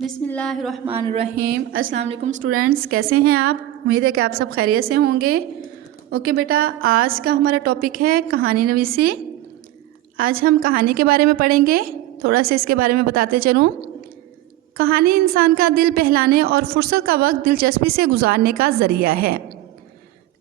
बिस्मिल्लाहिर्रहमानिर्रहीम। अस्सलाम वालेकुम स्टूडेंट्स, कैसे हैं आप? उम्मीद है कि आप सब खैरियत से होंगे। ओके बेटा, आज का हमारा टॉपिक है कहानी नवीसी। आज हम कहानी के बारे में पढ़ेंगे। थोड़ा सा इसके बारे में बताते चलूँ। कहानी इंसान का दिल बहलाने और फुर्सत का वक्त दिलचस्पी से गुजारने का ज़रिया है।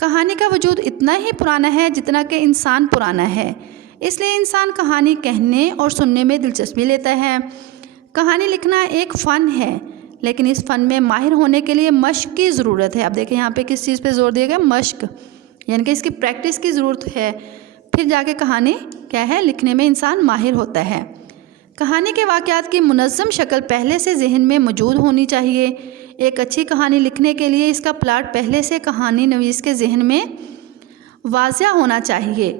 कहानी का वजूद इतना ही पुराना है जितना कि इंसान पुराना है, इसलिए इंसान कहानी कहने और सुनने में दिलचस्पी लेता है। कहानी लिखना एक फ़न है, लेकिन इस फ़न में माहिर होने के लिए मश्क की ज़रूरत है। अब देखें यहाँ पे किस चीज़ पे ज़ोर दिया गया, मश्क, यानी कि इसकी प्रैक्टिस की ज़रूरत है। फिर जाके कहानी क्या है, लिखने में इंसान माहिर होता है। कहानी के वाक़यात की मुनज़्ज़म शक्ल पहले से जहन में मौजूद होनी चाहिए। एक अच्छी कहानी लिखने के लिए इसका प्लाट पहले से कहानी नवीस के जहन में वाज़िया होना चाहिए।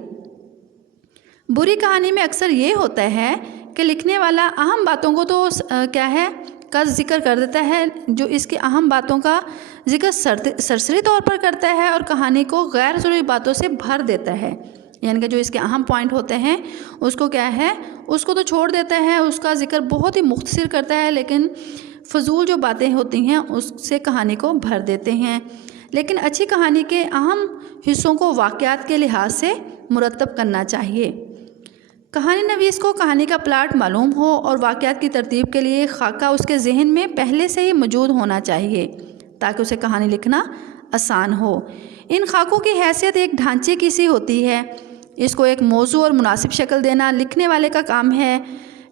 बुरी कहानी में अक्सर ये होता है कि लिखने वाला अहम बातों को तो का जिक्र कर देता है, जो इसकी अहम बातों का जिक्र सरसरी तौर पर करता है और कहानी को गैर ज़रूरी बातों से भर देता है। यानी कि जो इसके अहम पॉइंट होते हैं उसको उसको तो छोड़ देता है, उसका जिक्र बहुत ही मुख्तसर करता है, लेकिन फ़जूल जो बातें होती हैं उससे कहानी को भर देते हैं। लेकिन अच्छी कहानी के अहम हिस्सों को वाक़यात के लिहाज से मुरतब करना चाहिए। कहानी नवीस को कहानी का प्लाट मालूम हो और वाक़यात की तरतीब के लिए खाका उसके जहन में पहले से ही मौजूद होना चाहिए, ताकि उसे कहानी लिखना आसान हो। इन खाकों की हैसियत एक ढांचे की सी होती है। इसको एक मौजू और मुनासिब शक्ल देना लिखने वाले का काम है।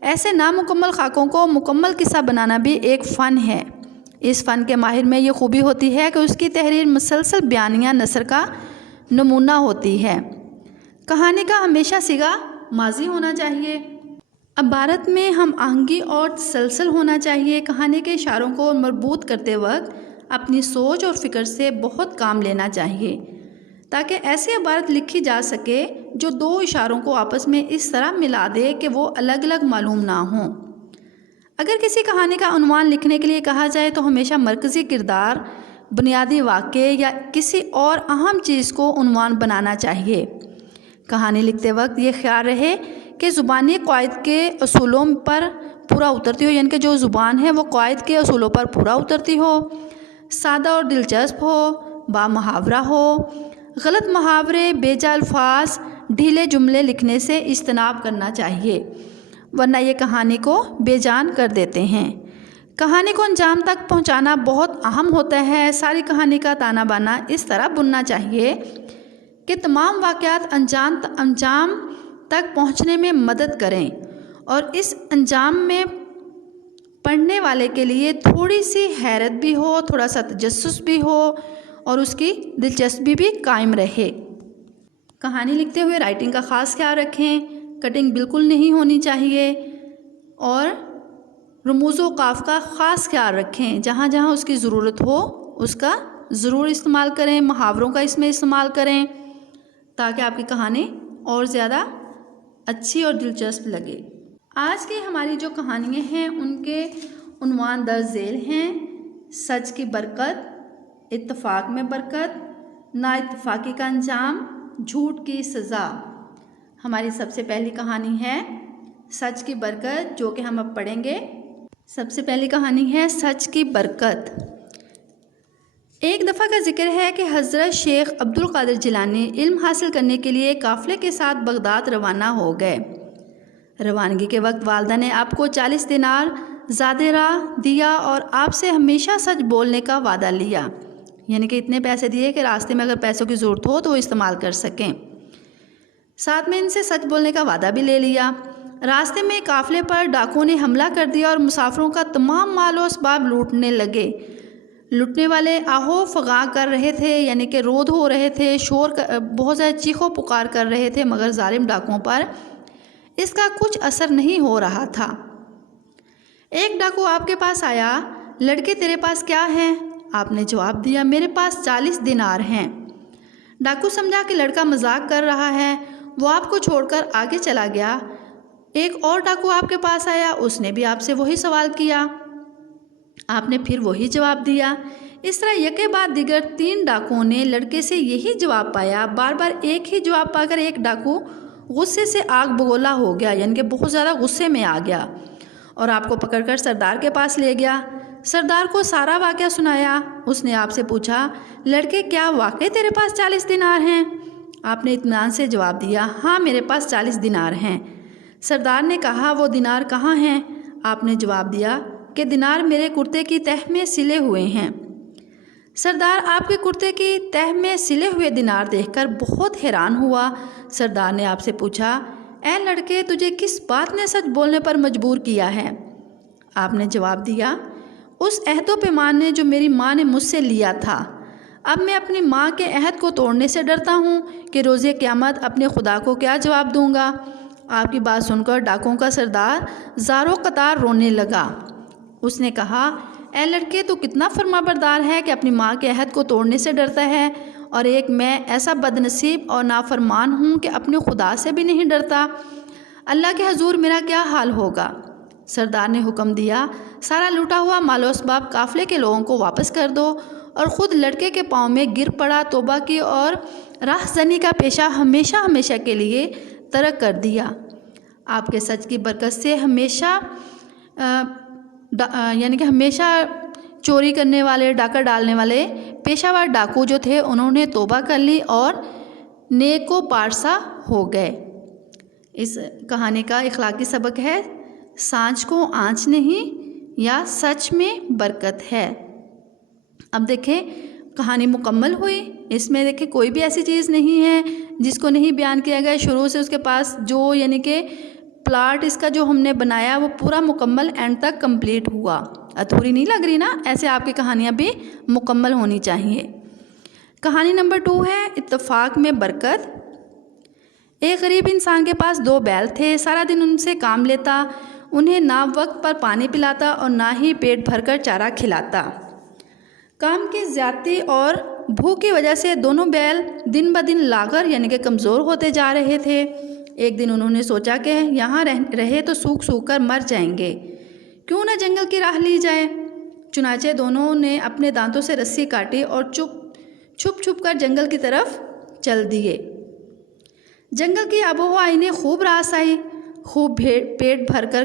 ऐसे नामुकम्मल खाकों को मुकम्मल किस्सा बनाना भी एक फ़न है। इस फ़न के माहिर में ये खूबी होती है कि उसकी तहरीर मुसलसल बयानिया नसर का नमूना होती है। कहानी का हमेशा सिगा माजी होना चाहिए। अब भारत में हम आहंगी और तसलसल होना चाहिए। कहानी के इशारों को मरबूत करते वक्त अपनी सोच और फ़िक्र से बहुत काम लेना चाहिए, ताकि ऐसी इबारत लिखी जा सके जो दो इशारों को आपस में इस तरह मिला दे कि वो अलग अलग मालूम ना हों। अगर किसी कहानी का उन्वान लिखने के लिए कहा जाए तो हमेशा मरकज़ी किरदार, बुनियादी वाक़े या किसी और अहम चीज़ को उन्वान बनाना चाहिए। कहानी लिखते वक्त ये ख्याल रहे कि ज़ुबानी क़वायद के असूलों पर पूरा उतरती हो, यानी कि जो ज़ुबान है वो क़वायद के असूलों पर पूरा उतरती हो, सादा और दिलचस्प हो, बामुहावरा हो। गलत मुहावरे, बेजा अल्फाज, ढीले जुमले लिखने से इज्तनाब करना चाहिए, वरना ये कहानी को बेजान कर देते हैं। कहानी को अंजाम तक पहुंचाना बहुत अहम होता है। सारी कहानी का ताना बाना इस तरह बुनना चाहिए कि तमाम वाक़यात अंजाम तक पहुंचने में मदद करें और इस अंजाम में पढ़ने वाले के लिए थोड़ी सी हैरत भी हो, थोड़ा सा तजस्सुस भी हो और उसकी दिलचस्पी भी कायम रहे। कहानी लिखते हुए राइटिंग का ख़ास ख्याल रखें। कटिंग बिल्कुल नहीं होनी चाहिए और रमूज़ काफ का ख़ास ख्याल रखें। जहाँ जहाँ उसकी ज़रूरत हो उसका ज़रूर इस्तेमाल करें। मुहावरों का इसमें इस्तेमाल करें ताकि आपकी कहानी और ज़्यादा अच्छी और दिलचस्प लगे। आज की हमारी जो कहानियाँ हैं उनके उन्वान दर्ज झेल हैं: सच की बरकत, इत्तफाक में बरकत, नाइत्तफाकी का अंजाम, झूठ की सज़ा। हमारी सबसे पहली कहानी है सच की बरकत, जो कि हम अब पढ़ेंगे। सबसे पहली कहानी है सच की बरकत। एक दफ़ा का जिक्र है कि हज़रत शेख अब्दुल कादिर जिलानी इल्म हासिल करने के लिए काफ़िले के साथ बगदाद रवाना हो गए। रवानगी के वक्त वालदा ने आपको 40 दिनार ज़ादेरा दिया और आपसे हमेशा सच बोलने का वादा लिया, यानी कि इतने पैसे दिए कि रास्ते में अगर पैसों की ज़रूरत हो तो वो इस्तेमाल कर सकें। साथ में इनसे सच बोलने का वादा भी ले लिया। रास्ते में काफ़िले पर डाकुओं ने हमला कर दिया और मुसाफिरों का तमाम माल और असबाब लूटने लगे। लुटने वाले आहो फगा कर रहे थे, यानी कि रोध हो रहे थे, बहुत ज़्यादा चीखों पुकार कर रहे थे, मगर जालिम डाकुओं पर इसका कुछ असर नहीं हो रहा था। एक डाकू आपके पास आया, लड़के तेरे पास क्या है? आपने जवाब दिया, मेरे पास 40 दिनार हैं। डाकू समझा कि लड़का मजाक कर रहा है, वो आपको छोड़कर आगे चला गया। एक और डाकू आपके पास आया, उसने भी आपसे वही सवाल किया, आपने फिर वही जवाब दिया। इस तरह यके बाद दिगर 3 डाकुओं ने लड़के से यही जवाब पाया। बार बार एक ही जवाब पाकर एक डाकू गुस्से से आग बगोला हो गया, यानी कि बहुत ज़्यादा गुस्से में आ गया। और आपको पकड़कर सरदार के पास ले गया। सरदार को सारा वाक़या सुनाया। उसने आपसे पूछा, लड़के क्या वाकई तेरे पास 40 दिनार हैं? आपने इत्मीनान से जवाब दिया, हाँ मेरे पास 40 दिनार हैं। सरदार ने कहा, वो दिनार कहाँ हैं? आपने जवाब दिया कि दिनार मेरे कुर्ते की तह में सिले हुए हैं। सरदार आपके कुर्ते की तह में सिले हुए दिनार देखकर बहुत हैरान हुआ। सरदार ने आपसे पूछा, ऐ लड़के तुझे किस बात ने सच बोलने पर मजबूर किया है? आपने जवाब दिया, उस अहदो पैमान ने जो मेरी माँ ने मुझसे लिया था। अब मैं अपनी माँ के अहद को तोड़ने से डरता हूँ कि रोज़े क़यामत अपने खुदा को क्या जवाब दूँगा। आपकी बात सुनकर डाकुओं का सरदार ज़ारों कतार रोने लगा। उसने कहा, ऐ लड़के तू कितना फरमाबरदार है कि अपनी माँ के अहद को तोड़ने से डरता है, और एक मैं ऐसा बदनसीब और नाफरमान हूँ कि अपने खुदा से भी नहीं डरता। अल्लाह के हजूर मेरा क्या हाल होगा? सरदार ने हुक्म दिया, सारा लूटा हुआ मालो असबाब काफ़िले के लोगों को वापस कर दो, और ख़ुद लड़के के पाँव में गिर पड़ा, तौबा की और राहज़नी का पेशा हमेशा हमेशा के लिए तर्क कर दिया। आपके सच की बरकत से हमेशा यानी कि हमेशा चोरी करने वाले, डाका डालने वाले पेशावर डाकू जो थे उन्होंने तौबा कर ली और नेको पारसा हो गए। इस कहानी का इखलाकी सबक है, सांच को आँच नहीं या सच में बरकत है। अब देखें कहानी मुकम्मल हुई। इसमें देखें कोई भी ऐसी चीज़ नहीं है जिसको नहीं बयान किया गया। शुरू से उसके पास जो यानी कि प्लाट इसका जो हमने बनाया वो पूरा मुकम्मल एंड तक कंप्लीट हुआ। अधूरी नहीं लग रही ना, ऐसे आपकी कहानियाँ भी मुकम्मल होनी चाहिए। कहानी नंबर 2 है इत्तेफाक में बरकत। एक गरीब इंसान के पास 2 बैल थे। सारा दिन उनसे काम लेता, उन्हें ना वक्त पर पानी पिलाता और ना ही पेट भरकर चारा खिलाता। काम की ज़्यादती और भूख की वजह से दोनों बैल दिन ब दिन लागर यानी कि कमज़ोर होते जा रहे थे। एक दिन उन्होंने सोचा कि यहाँ रहे तो सूख सूख कर मर जाएंगे, क्यों ना जंगल की राह ली जाए। चुनाचे दोनों ने अपने दांतों से रस्सी काटी और छुप छुप कर जंगल की तरफ चल दिए। जंगल की आबोहवा इन्हें खूब रास आई। खूब पेट भरकर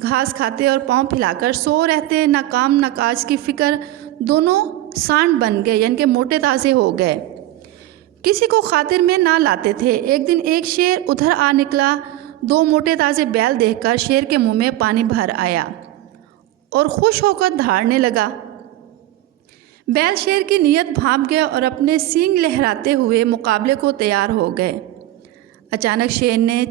घास खाते और पाँव फैलाकर सो रहते। ना काम ना काज की फ़िक्र, दोनों सांड बन गए यानी कि मोटे ताज़े हो गए। किसी को खातिर में ना लाते थे। एक दिन एक शेर उधर आ निकला। 2 मोटे ताज़े बैल देखकर शेर के मुंह में पानी भर आया और खुश होकर दहाड़ने लगा। बैल शेर की नीयत भांप गए और अपने सींग लहराते हुए मुकाबले को तैयार हो गए। अचानक शेर ने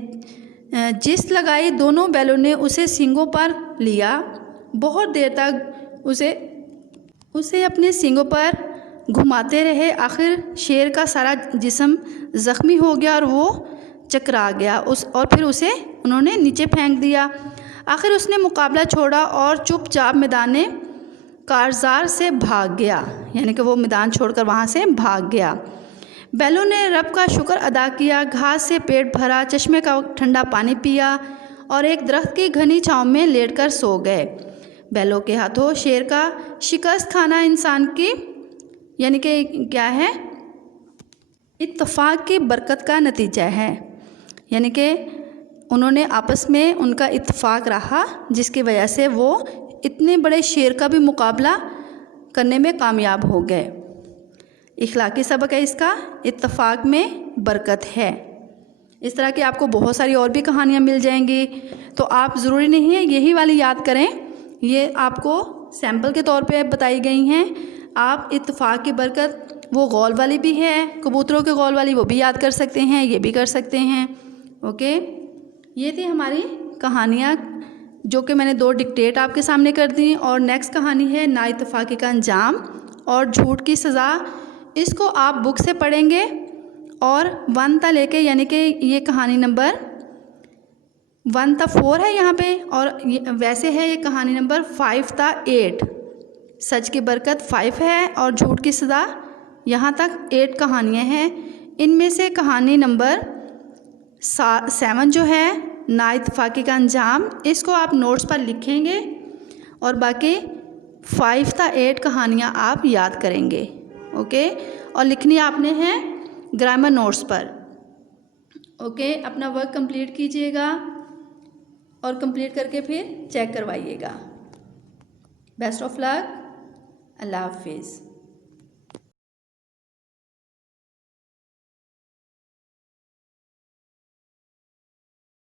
जिस लगाई, दोनों बैलों ने उसे सींगों पर लिया। बहुत देर तक उसे अपने सींगों पर घुमाते रहे। आखिर शेर का सारा जिस्म ज़ख्मी हो गया और वो चकरा गया। और फिर उसे उन्होंने नीचे फेंक दिया। आखिर उसने मुकाबला छोड़ा और चुपचाप मैदान कारज़ार से भाग गया, यानी कि वो मैदान छोड़कर वहाँ से भाग गया। बैलों ने रब का शुक्र अदा किया, घास से पेट भरा, चश्मे का ठंडा पानी पिया और एक दरख्त की घनी छाँव में लेटकर सो गए। बैलों के हाथों शेर का शिकस्त खाना इंसान की यानी कि क्या है, इत्तेफाक की बरकत का नतीजा है। यानी कि उन्होंने आपस में उनका इत्तेफाक रहा, जिसकी वजह से वो इतने बड़े शेर का भी मुकाबला करने में कामयाब हो गए। इखलाकी सबक है इसका, इत्तेफाक में बरकत है। इस तरह की आपको बहुत सारी और भी कहानियाँ मिल जाएंगी, तो आप ज़रूरी नहीं है यही वाली याद करें, ये आपको सैम्पल के तौर पे बताई गई हैं। आप इत्तेफाक की बरकत वो गौल वाली भी है, कबूतरों के गौल वाली वो भी याद कर सकते हैं, ये भी कर सकते हैं। ओके, ये थी हमारी कहानियाँ जो कि मैंने 2 डिक्टेट आपके सामने कर दी। और नेक्स्ट कहानी है नाइत्तेफाकी का अंजाम और झूठ की सज़ा। इसको आप बुक से पढ़ेंगे और 1 था लेके, यानी कि ये कहानी नंबर 1 था 4 है यहाँ पे, और वैसे है ये कहानी नंबर 5 था 8। सच की बरकत 5 है और झूठ की सज़ा यहाँ तक 8 कहानियाँ हैं। इनमें से कहानी नंबर 7 जो है नाइत्तेफाकी का अंजाम, इसको आप नोट्स पर लिखेंगे और बाकी 5 था 8 कहानियाँ आप याद करेंगे। ओके, और लिखनी आपने है ग्रामर नोट्स पर। ओके, अपना वर्क कंप्लीट कीजिएगा और कंप्लीट करके फिर चेक करवाइएगा। Best of luck. अल्लाह हाफिज़।